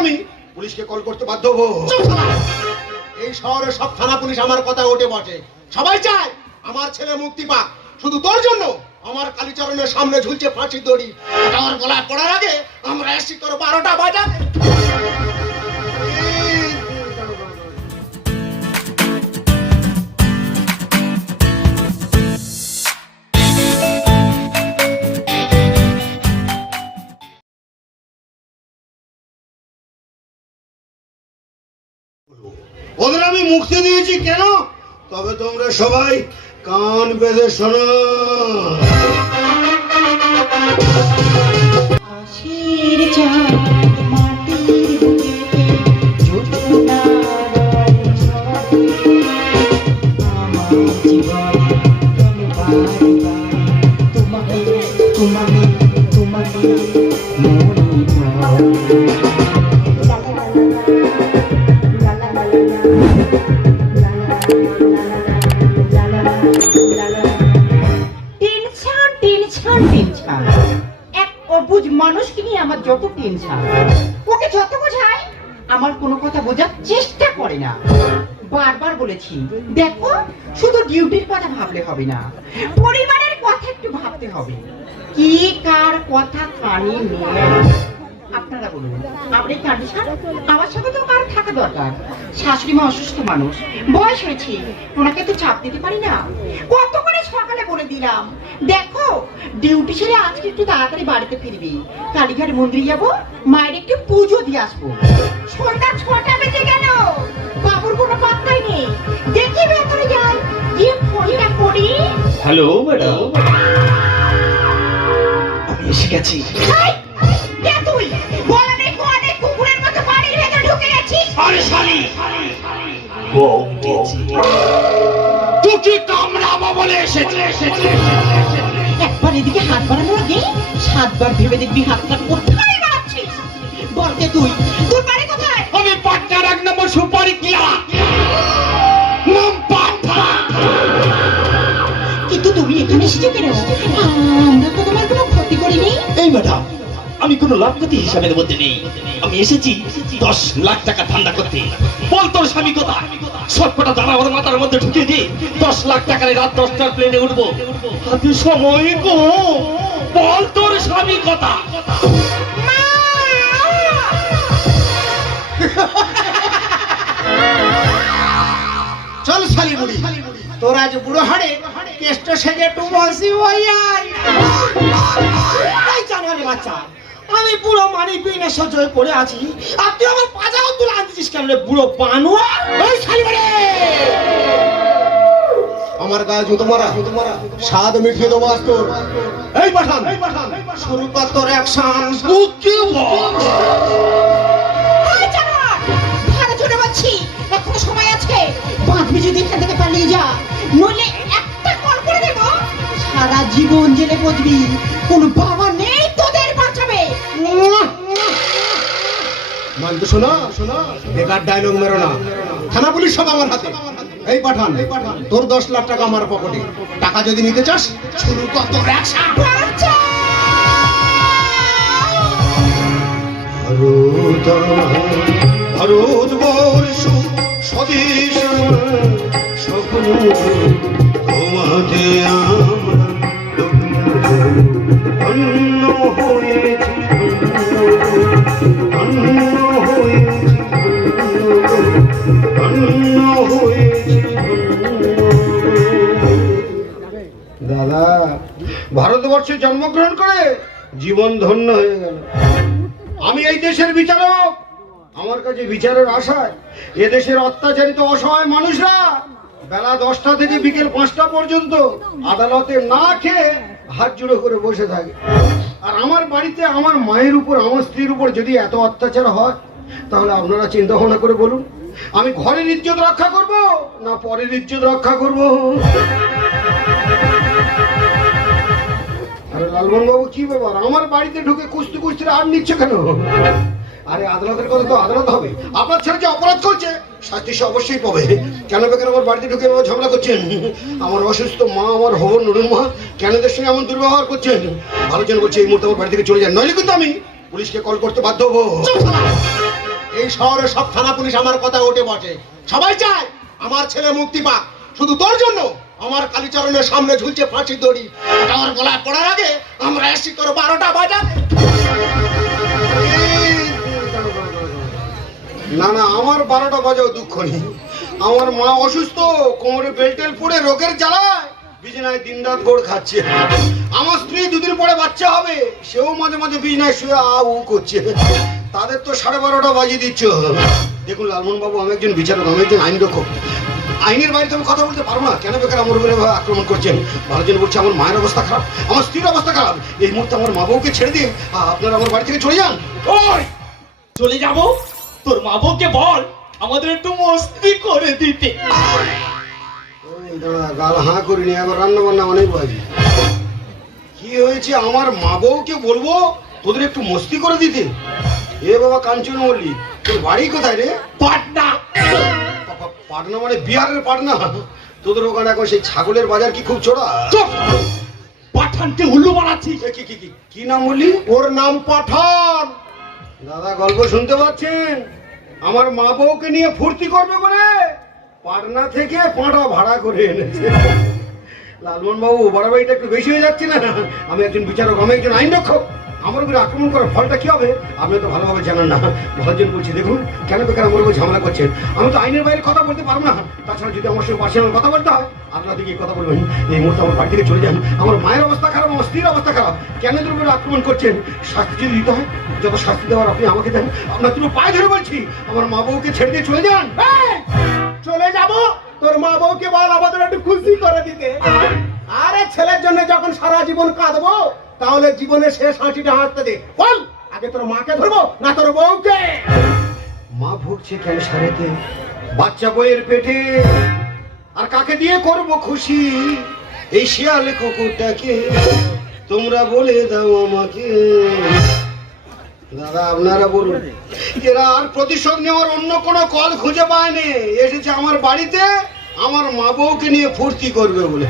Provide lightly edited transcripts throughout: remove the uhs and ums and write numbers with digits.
আমি পুলিশকে কল করতে বাধ্য হবো। এই শহরে সব থানা পুলিশ আমার কথা ওঠে বসে, সবাই চায় আমার ছেলে মুক্তি পাক। শুধু তোর জন্য আমার কালীচরণের সামনে ঝুলছে ফাঁসির দড়ি, আমার গলায় পড়ার আগে আমরা এসছি তোর 12টা বাজাতে। ওদের আমি মুক্তি দিয়েছি কেন? তবে তোমরা সবাই কান বেঁধে শোনো। মানুষকে নিয়ে আমার যত টেনশন, ওকে যত বোঝায় আমার কোনো কথা বোঝার চেষ্টা করে না। বারবার বলেছি দেখো, শুধু ডিউটির কথা ভাবলে হবে না, পরিবারের কথা একটু ভাবতে হবে। কি কার কথা কানে নিয়ে আপনারা বলুন, আমার এই কন্ডিশন, আমার সাথে তো কার থাকা দরকার। শাশুড়ি মা অসুস্থ মানুষ, বয়স হয়েছে, ওনাকে তো চাপ দিতে পারি না। কত করে সকালে বলে দিলাম দেখো ডিউটি ছেড়ে আজকে একটু তাড়াতাড়ি বাড়িতে ফিরবি, কালীঘাট মন্দিরে যাবো, মায়ের একটু পুজো দিয়ে আসবো। সন্ধ্যা 6টা বেজে গেল, বাবুর কোনো পাত্তাই নেই। দেখি ভেতরে যাই, গিয়ে ফোনটা করি। হ্যালো ম্যাডাম, আমি এসে গেছি। একবার এদিকে হাত বাড়ানোর আগে 7বার ভেবে দেখবি হাতটা কোথায় বাড়াচ্ছিস। বলতে তুই, তোর বাড়ি কোথায়? আমি পাটনার 1 নম্বর সুপারি কিলা। কিন্তু তুমি এখানে এসেছো কেন? আমরা তো তোমার কোনো ক্ষতি করিনি। এই ম্যাডাম, আমি কোনো লাভ ক্ষতি হিসাবের মধ্যে নেই। আমি এসেছি 10 লাখ টাকা ধান্দা করতে। বল তোর স্বামী কথা, সবকটা দাঁড়া ওর মাথার মধ্যে ঢুকে দিয়ে 10 লাখ টাকার রাত 10টার প্লেনে উঠবো। হাতে সময় কো, বল তোর স্বামী কথা। চল শালি বুড়ি, তোর আজ বুড়ো হাড়ে কেষ্ট সেজে একটু বসি হইয়া। এই জানোয়ারের বাচ্চা, আমি বুড়ো মানি বিনে সজয় পড়ে আছি, আর তুই আমার পাজাও তুলে আনছিস কেন রে বুড়ো বানুয়া? এই শালি বাড়ি, আমার গায়ে জুতো মারা, স্বাদ মিটিয়ে দেবো আজ তোর। এই পাঠান, শুরু কর তোর অ্যাকশন। এখনো সময় আছে, বাঁচবি যদি এখান থেকে পালিয়ে যা, নইলে একটা কল করে দেব, সারা জীবন জেলে বসবি, কোনো বাবা নেই তোদের বাঁচাবে। মানতো শোনা, বেকার ডায়লগ মেরো না। থানা পুলিশ সব আমার হাতে। এই পাঠান, তোর 10 লাখ টাকা আমার পকেটে। টাকা যদি নিতে চাস শুরু কর তোর অ্যাকশন। ভারত বর্ষ স্বদেশ সকল তোমাতে ধন্য হয়েছি, ধন্য হয়েছি, ধন্য হয়েছি। দাদা, ভারতবর্ষে জন্মগ্রহণ করে জীবন ধন্য হয়ে গেল। আমি এই দেশের বিচারক, আমার কাছে বিচারের আশায় এদেশের অত্যাচারিত অসহায় মানুষরা বেলা 10টা থেকে বিকেল 5টা পর্যন্ত আদালতে না খেয়ে হাত জোড়ো করে বসে থাকে। আর আমার বাড়িতে আমার মায়ের উপর, আমার স্ত্রীর উপর যদি এত অত্যাচার হয়, তাহলে আপনারা চিন্তা ভাবনা করে বলুন, আমি ঘরের ইজ্জত রক্ষা করব না পরের ইজ্জত রক্ষা করব? আরে লালমোহন বাবু, কি ব্যাপার? আমার বাড়িতে ঢুকে কুস্তি কুস্তির আর নিচ্ছে কেন? আরে আদালতের কথা তো আদালত হবে। আপনার ছেলে যে অপরাধ করছে শাস্তি সে অবশ্যই পাবে। কেন বেকার আমার বাড়িতে ঢুকে এভাবে ঝামেলা করছেন? আমার অসুস্থ মা, আমার হবর নুরুন মা, কেন এদের সঙ্গে এমন দুর্ব্যবহার করছেন? ভালো জন বলছে এই মুহূর্তে আমার বাড়ি থেকে চলে যান, নইলে কিন্তু আমি পুলিশকে কল করতে বাধ্য হবো। এই শহরে সব থানা পুলিশ আমার কথা ওঠে বসে, সবাই চায় আমার ছেলে মুক্তি পাক। শুধু তোর জন্য আমার কালীচরণের সামনে ঝুলছে ফাঁসির দড়ি, ওটা আমার গলায় পড়ার আগে আমরা এসছি তোর 12টা বাজাতে। না না, আমার 12টা বাজাও দুঃখ নেই। আমার মা অসুস্থ, কোমরে বেল্টেল পড়ে রোগের জ্বালায় বিছানায় দিনরাত গোড় খাচ্ছে। আমার স্ত্রী দুদিন পরে বাচ্চা হবে, সেও মাঝে মাঝে বিছানায় শুয়ে আ উ করছে। তাদের তো 12:30 বাজিয়ে দিচ্ছ। দেখুন লালমোহন বাবু, আমি একজন বিচারক, আমি একজন আইন রক্ষক। আইনের বাইরে তো আমি কথা বলতে পারবো না। কেন বেকার আমার উপরে এভাবে আক্রমণ করছেন? ভালোজন বলছে আমার মায়ের অবস্থা খারাপ, আমার স্ত্রীর অবস্থা খারাপ। এই মুহূর্তে আমার মা বউকে ছেড়ে দিয়ে আপনারা আমার বাড়ি থেকে চলে যান। ওই চলে যাব? তোর মা বউকে বল আমাদের একটু মস্তি করে দিতে। ওই দাঁড়া, গাল হাঁ করিনি, আবার রান্না বান্না অনেক বাজি। কি হয়েছে? আমার মা বউকে বলবো তোদের একটু মস্তি করে দিতে? এ বাবা কাঞ্চন মল্লিক, তোর বাড়ি কোথায় রে? পাটনা। পাটনা মানে বিহারের পাটনা? তোদের ওখানে এখন সেই ছাগলের বাজার কি খুব চড়া? চুপ! পাঠানকে উল্লু বানাচ্ছিস। এ, কি কি কি কি নাম বললি? ওর নাম পাঠান। দাদা গল্প শুনতে পাচ্ছেন? আমার মা বউকে নিয়ে ফুর্তি করবে বলে পাটনা থেকে পাঁটা ভাড়া করে এনেছে। লালমোহন বাবু, বাড়াবাড়িটা একটু বেশি হয়ে যাচ্ছে না? আমি একজন বিচারক, আমি একজন আইন রক্ষক। আমার উপরে আক্রমণ করার ফলটা কি হবে আপনি তো ভালোভাবে জানেন না। ভালোজন বলছি, দেখুন কেন বেকার আমার উপর ঝামেলা করছেন? আমি তো আইনের বাইরে কথা বলতে পারবো না। তাছাড়া যদি আমার সঙ্গে পার্সোনাল কথা বলতে হয় আপনার দিকে কথা বলবেন। এই মুহূর্তে আমার বাড়ি থেকে চলে যান। আমার মায়ের অবস্থা খারাপ, আমার স্ত্রীর অবস্থা খারাপ। কেন তোর উপরে আক্রমণ করছেন? শাস্তি যদি দিতে হয়, যত শাস্তি দেওয়ার আপনি আমাকে দেন। আপনার তুমি পায়ে ধরে বলছি, আমার মা বউকে ছেড়ে দিয়ে চলে যান। চলে যাব? তোর মা বউকে বল আমাদের একটু খুশি করে দিতে। আরে ছেলের জন্য যখন সারা জীবন কাঁদবো, তাহলে জীবনের শেষ হাসিটা হাসতে দে। বল আগে তোর মাকে ধরবো না তোর বউকে? মা ভুগছে ক্যান্সারেতে, বাচ্চা বইয়ের পেটে, আর কাকে দিয়ে করব খুশি? এই শিয়াল কুকুরটাকে তোমরা বলে দাও আমাকে। দাদা আপনারা বলুন, এরা আর প্রতিশোধ নেওয়ার অন্য কোনো কল খুঁজে পায়নি। এসেছে আমার বাড়িতে আমার মা বউকে নিয়ে ফুর্তি করবে বলে।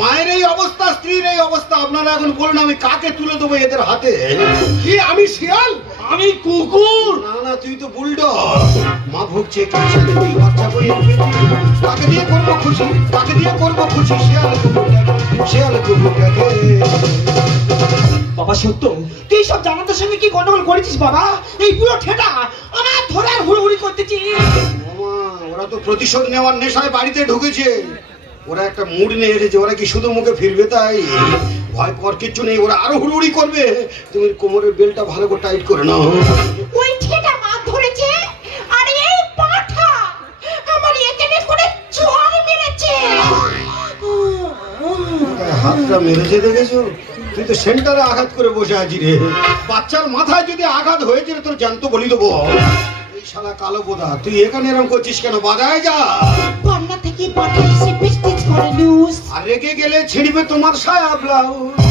মায়ের এই অবস্থা, স্ত্রীর এই অবস্থা, আপনারা এখন বলুন আমি কাকে তুলে দেবো এদের হাতে? কি আমি শিয়াল? আমি কুকুর। না না, তুই তো বুলডগ। মা ভুগছে ক্যান্সারে, তুই বাচ্চা বইয়ের পেটে, কাকে দিয়ে করবো খুশি? কাকে দিয়ে করবো খুশি? শিয়াল কুকুরটাকে, শিয়াল কুকুরটাকে। বাবা সত্য, তুই সব জানাতের সঙ্গে কি গন্ডগোল করেছিস বাবা? এই পুরো ঠেটা আমার ধরে আর হুড়ুহুড়ি করতেছি। মামা, ওরা তো প্রতিশোধ নেওয়ার নেশায় বাড়িতে ঢুকেছে। ওরা একটা মুড নিয়ে এসেছে। ওরা কি শুধু মুখে ফিরবে তাই? ভয় কর কিচ্ছু নেই, ওরা আরো হুড়ুহুড়ি করবে। তুমি কোমরের বেলটা ভালো করে টাইট করে নাও। ওই ঠেটা মাছ ধরেছে, আর এই পাঠা আমার এখানে করে চড় মেরেছে। হাতটা মেরেছে দেখেছো? তুই তো সেন্টারে আঘাত করে বসে আছি রে। বাচ্চার মাথায় যদি আঘাত হয়েছে তোর জ্যান্ত বলি দেবো। এই শালা কালো বোধা, তুই এখানে এরকম করছিস কেন? বাধায় যা। পান্না থেকে পাঠা এসে পিস্টিচ করে লুজ। আর রেগে গেলে ছিড়বে তোমার সায়া ব্লাউজ।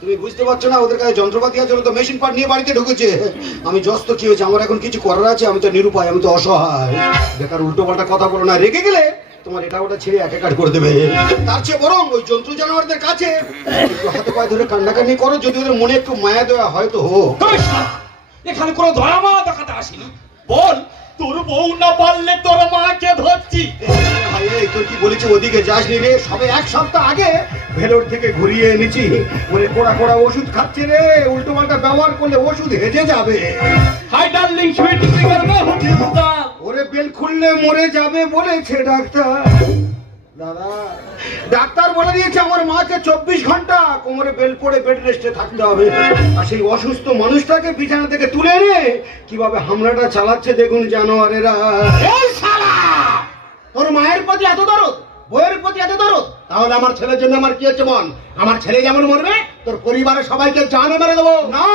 তুমি বুঝতে পারছো না? ওদের কাছে যন্ত্রপাতি আছে, ওরা তো মেশিন পার্ট নিয়ে বাড়িতে ঢুকেছে। আমি জস্ত কি হয়েছে? আমার এখন কিছু করার আছে? আমি তো নিরুপায়, আমি তো অসহায়। বেকার উল্টো পাল্টা কথা বলো না। রেগে গেলে তোমার এটা ওটা ছেড়ে একাকার করে দেবে। তার চেয়ে বরং ওই জন্তু জানোয়ারদের কাছে একটু হাতে পায়ে ধরে কান্নাকান্নি করো, যদি ওদের মনে একটু মায়া দেওয়া হয়তো হোক। তবে শালা, এখানে কোনো দয়া মা দেখাতে আসিনি। বল তোর বউ না পারলে তোর মাকে ধরছি। ভাই এই তোর কি বলেছি? ওদিকে যাসনি রে। সবে 1 সপ্তাহ আগে ভেলোর থেকে ঘুরিয়ে এনেছি। ওরে কোড়া কোড়া ওষুধ খাচ্ছে রে। উল্টো পাল্টা ব্যবহার করলে ওষুধ হেজে যাবে। হাই ডার্লিং সুইট ফিগার মে হুদি হুদা। ওরে বেল খুললে মরে যাবে বলেছে ডাক্তার। দাদা, ডাক্তার বলে দিয়েছে আমার মাকে 24 ঘন্টা কোমরে বেল পড়ে বেড রেস্টে থাকতে হবে। আর সেই অসুস্থ মানুষটাকে বিছানা থেকে তুলে এনে কিভাবে হামলাটা চালাচ্ছে দেখুন জানোয়ারেরা। এই শালা, তোর মায়ের প্রতি এত দরদ, বউয়ের প্রতি এত দরদ, তাহলে আমার ছেলের জন্য আমার কি হচ্ছে বল? আমার ছেলে যেমন মরবে, তোর পরিবারের সবাইকে জানে মেরে দেবো। না,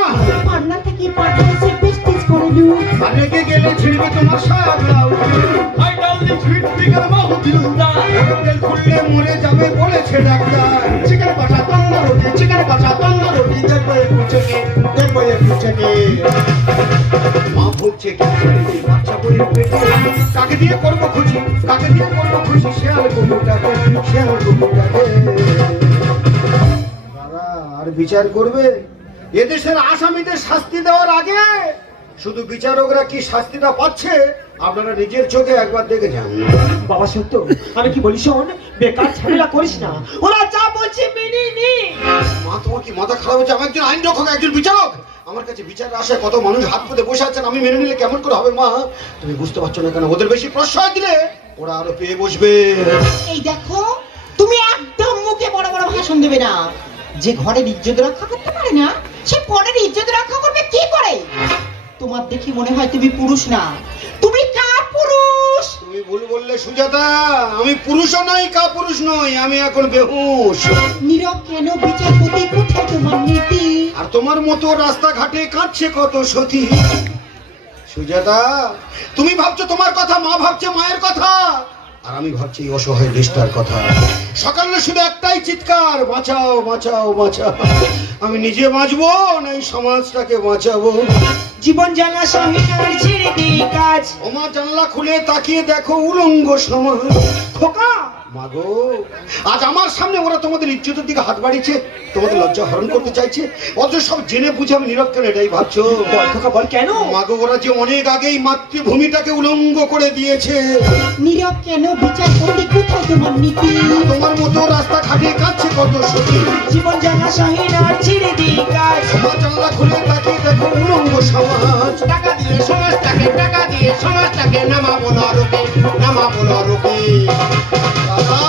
পান্না থেকে পাঠা এসে পিস্টিচ করে লুজ। আর রেগে গেলে ছিড়বে তোমার সায়া blouse. Hi darling sweet figure মে হুদি হুদা। বেল খুললে মরে যাবে বলেছে ডাক্তার। চিকেন কষা তন্দুর রুটি, চিকেন কষা তন্দুর রুটি, দেখবো একটু চেকে, দেখবো একটু চেকে। মা ভুগছে ক্যান্সারে, বাচ্চা বইয়ের পেটে, কাকে দিয়ে করবো খুশি? কাকে দিয়ে করবো খুশি? শিয়াল কুকুরটাকে, শিয়াল কুকুরটাকে। দাদা আর বিচার করবে? এদেশের আসামিদের শাস্তি দেওয়ার আগে শুধু বিচারকরা কি শাস্তিটা পাচ্ছে আপনারা নিজের চোখে একবার দেখে যান। বাবা সত্য, আমি কি বলি শোন, বেকার ঝামেলা করিস না, ওরা যা বলছে মেনে নে। মা, তোমার কি মাথা খারাপ হয়েছে? আমি একজন আইন রক্ষক, একজন বিচারক। আমার কাছে বিচারের আশায় কত মানুষ হাত পেতে বসে আছেন, আমি মেনে নিলে কেমন করে হবে মা? তুমি বুঝতে পারছো না কেন? ওদের বেশি প্রশ্রয় দিলে ওরা আরো পেয়ে বসবে। এই দেখো, তুমি একদম মুখে বড় বড় ভাষণ দেবে না। যে ঘরের ইজ্জত রক্ষা করতে পারে না, সে পরের ইজ্জত রক্ষা করবে কি করে? তোমার দেখি মনে হয় তুমি পুরুষ না, তুমি কাপুরুষ। তুমি ভুল বললে সুজাতা, আমি পুরুষও নই, কাপুরুষ নই, আমি এখন বেহুশ। নীরব কেন বিচারপতি, কোথায় তোমার নীতি? আর তোমার মতো রাস্তাঘাটে কাঁদছে কত সতী। সুজাতা, তুমি ভাবছো তোমার কথা, মা ভাবছে মায়ের কথা, আর আমি ভাবছি এই অসহায় দেশটার কথা। সকালে শুধু একটাই চিৎকার, বাঁচাও বাঁচাও বাঁচাও। আমি নিজে বাঁচবো না এই সমাজটাকে বাঁচাবো? জীবন জ্বালা সহিনার ছেড়ে দে কাজ। ওমা, জানলা খুলে তাকিয়ে দেখো উলঙ্গ সমাজ। খোকা, মাগো, আজ আমার সামনে ওরা তোমাদের ইজ্জতের দিকে হাত বাড়িয়েছে, তোমাদের লজ্জা হরণ করতে চাইছে, অথচ সব জেনে বুঝে আমি নীরব কেন এটাই ভাবছো? বল খোকা বল, কেন? মাগো, ওরা যে অনেক আগেই মাতৃভূমিটাকে উলঙ্গ করে দিয়েছে। নীরব কেন বিচারপতি, কোথায় তোমার নীতি? তোমার মতো রাস্তা ঘাটে কাঁদছে কত সতী। জীবন জ্বালা সহিনার ছেড়ে দে কাজ। তোমার জানলা খুলে তাকিয়ে দেখো উলঙ্গ সমাজ। টাকা দিয়ে সমাজটাকে নামাবো নরকে, নামাবো নরকে। দাদা,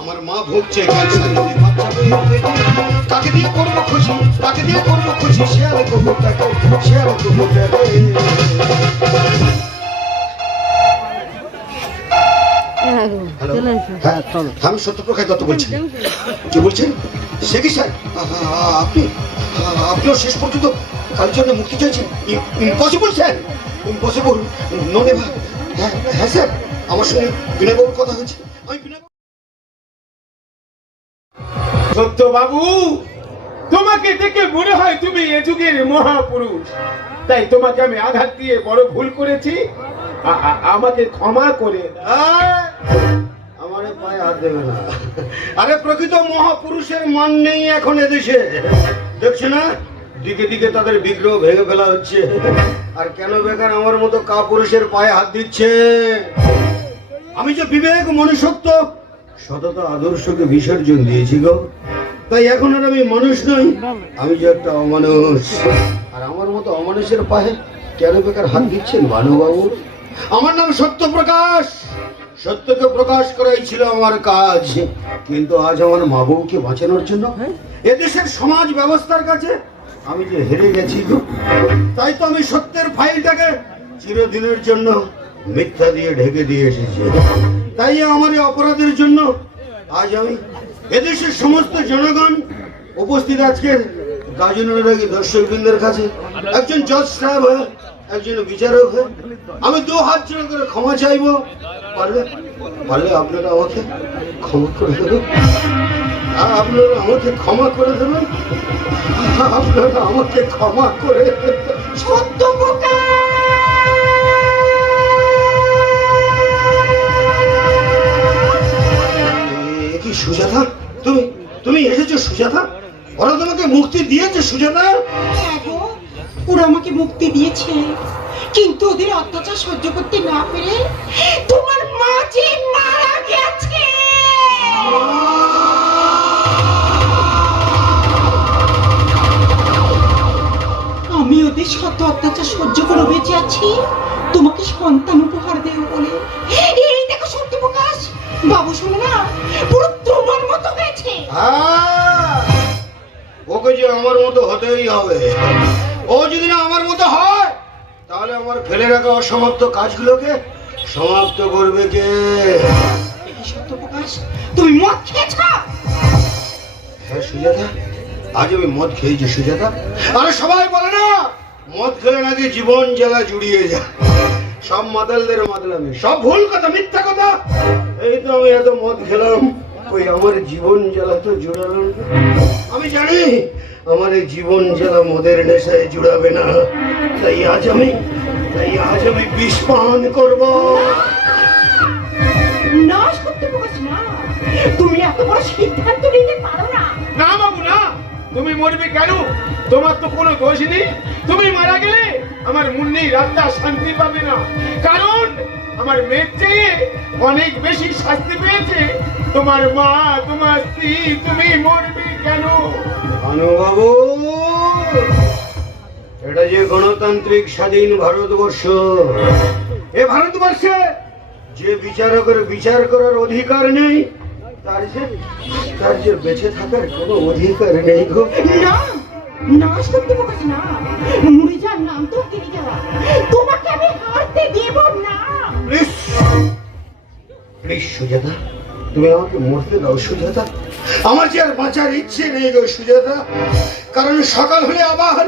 আমার মা ভুগছে ক্যান্সার, বাচ্চা পেটে। কাকে দিয়ে করবো খুশি, কাকে দিয়ে করবো খুশি? শেয়ালে কুকুরটাকে, শেয়ালে কুকুরটাকে। হ্যালো, হ্যাঁ, আমি সত্যপ্রকাশ দত্ত বলছি। কি বলছেন? সে কি স্যার? আপনিও শেষ পর্যন্ত কাল জন্য মুক্তি চাইছেন? Impossible sir, impossible. No never. হ্যাঁ স্যার, আমার সঙ্গে বিনয়বাবুর কথা হয়েছে। আমি বিনয় সত্য বাবু, তোমাকে দেখে মনে হয় তুমি এ যুগের মহাপুরুষ, তাই তোমাকে আমি আঘাত দিয়ে বড় ভুল করেছি, আমাকে ক্ষমা করে। আমার পায়ে হাত দেবে না। আরে, প্রকৃত মহাপুরুষের মান নেই এখন এদেশে, দেখছো না? দিকে দিকে তাদের বিগ্রহ ভেঙে ফেলা হচ্ছে। আর কেন বেকার আমার মতো কাপুরুষের পায়ে হাত দিচ্ছে? আমি যে বিবেক, মনুষ্যত্ব, সততা, আদর্শকে বিসর্জন দিয়েছি গো, তাই এখন আর আমি মানুষ নই, আমি যে একটা অমানুষ। আর আমার মতো অমানুষের পায়ে কেন বেকার হাত দিচ্ছেন ভানুবাবু? আমার নাম সত্যপ্রকাশ, সত্যকে প্রকাশ করাই ছিল আমার কাজ। কিন্তু আজ আমার মা বউকে বাঁচানোর জন্য এদেশের সমাজ ব্যবস্থার কাছে আমি যে হেরে গেছি গো, তাই তো আমি সত্যের ফাইলটাকে চিরদিনের জন্য মিথ্যা দিয়ে ঢেকে দিয়ে এসেছি। তাই আমার এই অপরাধের জন্য আজ আমি এদেশের সমস্ত জনগণ উপস্থিত আজকে গাজনের আগে দর্শকবৃন্দের কাছে একজন জজ সাহেব হয়ে, একজন বিচারক হয়ে আমি দু হাত জোড় করে ক্ষমা চাইবো। পারলে পারলে আপনারা আমাকে ক্ষমা করে দেবেন, আপনারা আমাকে ক্ষমা করে দেবেন, আপনারা আমাকে ক্ষমা করে দেবেন। সত্য প্রকাশ, এ কি সুজাতা? তুমি তুমি এসেছো সুজাতা? ওরা তোমাকে মুক্তি দিয়েছে সুজাতা? হ্যাঁ গো, ওরা আমাকে মুক্তি দিয়েছে, কিন্তু ওদের অত্যাচার সহ্য করতে না পেরে তোমার মা যে মারা গেছে। আমি ওদের শত অত্যাচার সহ্য করে বেঁচে আছি তোমাকে সন্তান উপহার দেব বলে। এই দেখো সত্য প্রকাশ, বাবু শোনো না, পুরো তোমার মতো হয়েছে। ওকে যে আমার মতো হতেই হবে। ও যদি না আমার মতো হয়, তাহলে আমার ফেলে রাখা অসমাপ্ত কাজগুলোকে সমাপ্ত করবে কে? সত্য প্রকাশ, তুমি মদ খেয়েছ? হ্যাঁ সুজাতা, আজ আমি মদ খেয়েছি সুজাতা। আরে সবাই বলে না মদ খেলে নাকি জীবন জ্বালা জুড়িয়ে যায়। সব মাতালদের মাতলামি, সব ভুল কথা, মিথ্যা কথা। এই তো আমি এত মদ খেলাম, ওই আমার জীবন জ্বালা তো জুড়ালাম। আমি জানি আমার এই জীবন জ্বালা মদের নেশায় জুড়াবে না, তাই আজ আমি বিষ পান করব। না সত্য প্রকাশ, না, তুমি এত বড় সিদ্ধান্ত নিতে পারো না। না বাবু না, তুমি মরবে কেন? তোমার তো কোনো দোষ নেই, তুমি মারা গেলে আমার মুন্নি রাতটা শান্তি পাবে না, কারণ আমার মেয়ের চেয়ে অনেক বেশি শাস্তি পেয়েছে তোমার মা, তোমার স্ত্রী। তুমি মরবে কেন? বাবু, এটা যে গণতান্ত্রিক স্বাধীন ভারতবর্ষ, এ ভারতবর্ষে যে বিচারকের বিচার করার অধিকার নেই, তার যে বেঁচে থাকার কোনো অধিকার নেই গো। না না, সত্যি বলছি না, মুড়িজার নাম তো কেটে যাওয়া, তোমাকে আমি হারতে দেব না। প্লিজ প্লিজ সুজাতা, তুমি আমাকে মরতে দাও সুজাতা। আমার যে আর বাঁচার ইচ্ছে নেই গো সুজাতা, কারণ সকাল হলে আবার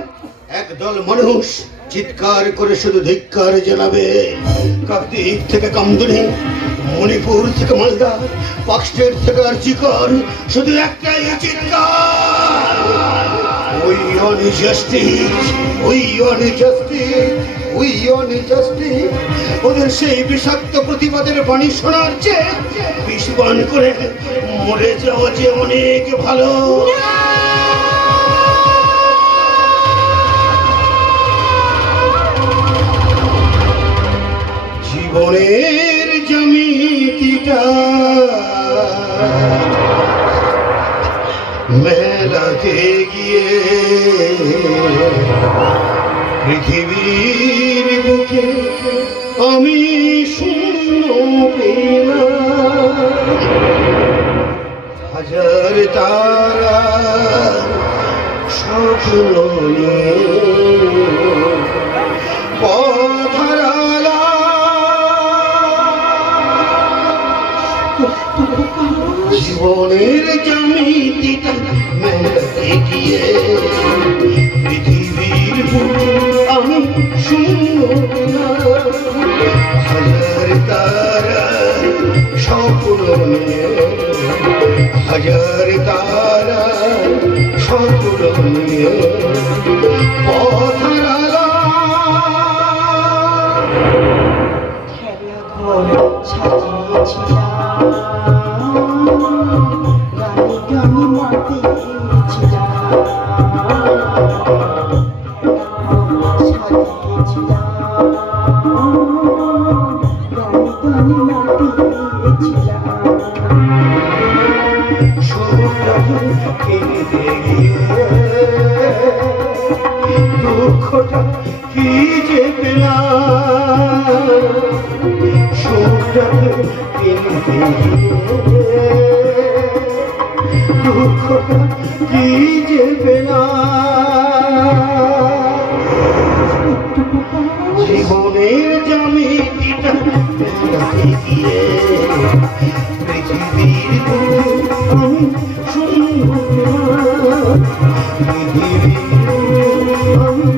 একদল মানুষ চিৎকার করে শুধু ধিক্কার জানাবে। কাকদ্বীপ থেকে কামদুনি, মণিপুর থেকে মালদা, পাকস্টেট থেকে আরজিকর, শুধু একটাই চিৎকার, we on justice, we on justice, we on justice. ওদের সেই বিষাক্ত প্রতিবাদের বাণী শোনার চেয়ে বিষ পান করে মরে যাওয়া যে অনেক ভালো। জীবনের জ্যামিতিটা মেলাতে গিয়ে পৃথিবীর বুকে আমি শূন্য পেলাম। হাজার তারা স্বপ্ন নিয়ে পথ জীবনের জ্যামিতিটা মেলাতে গিয়ে পৃথিবীর বুকে আমি শূন্য পেলাম। হাজার তারা স্বপ্ন নিয়ে, হাজার তারা স্বপ্ন নিয়ে পথ দুঃখটা কি যে পেলাম, সুখটাকে কিনতে গিয়ে দুঃখটা কি যে পেলাম। জীবনের জ্যামিতিটা মেলাতে গিয়ে পৃথিবীর বুকে আমি শূন্য পেলাম। পৃথিবীর বুকে আমি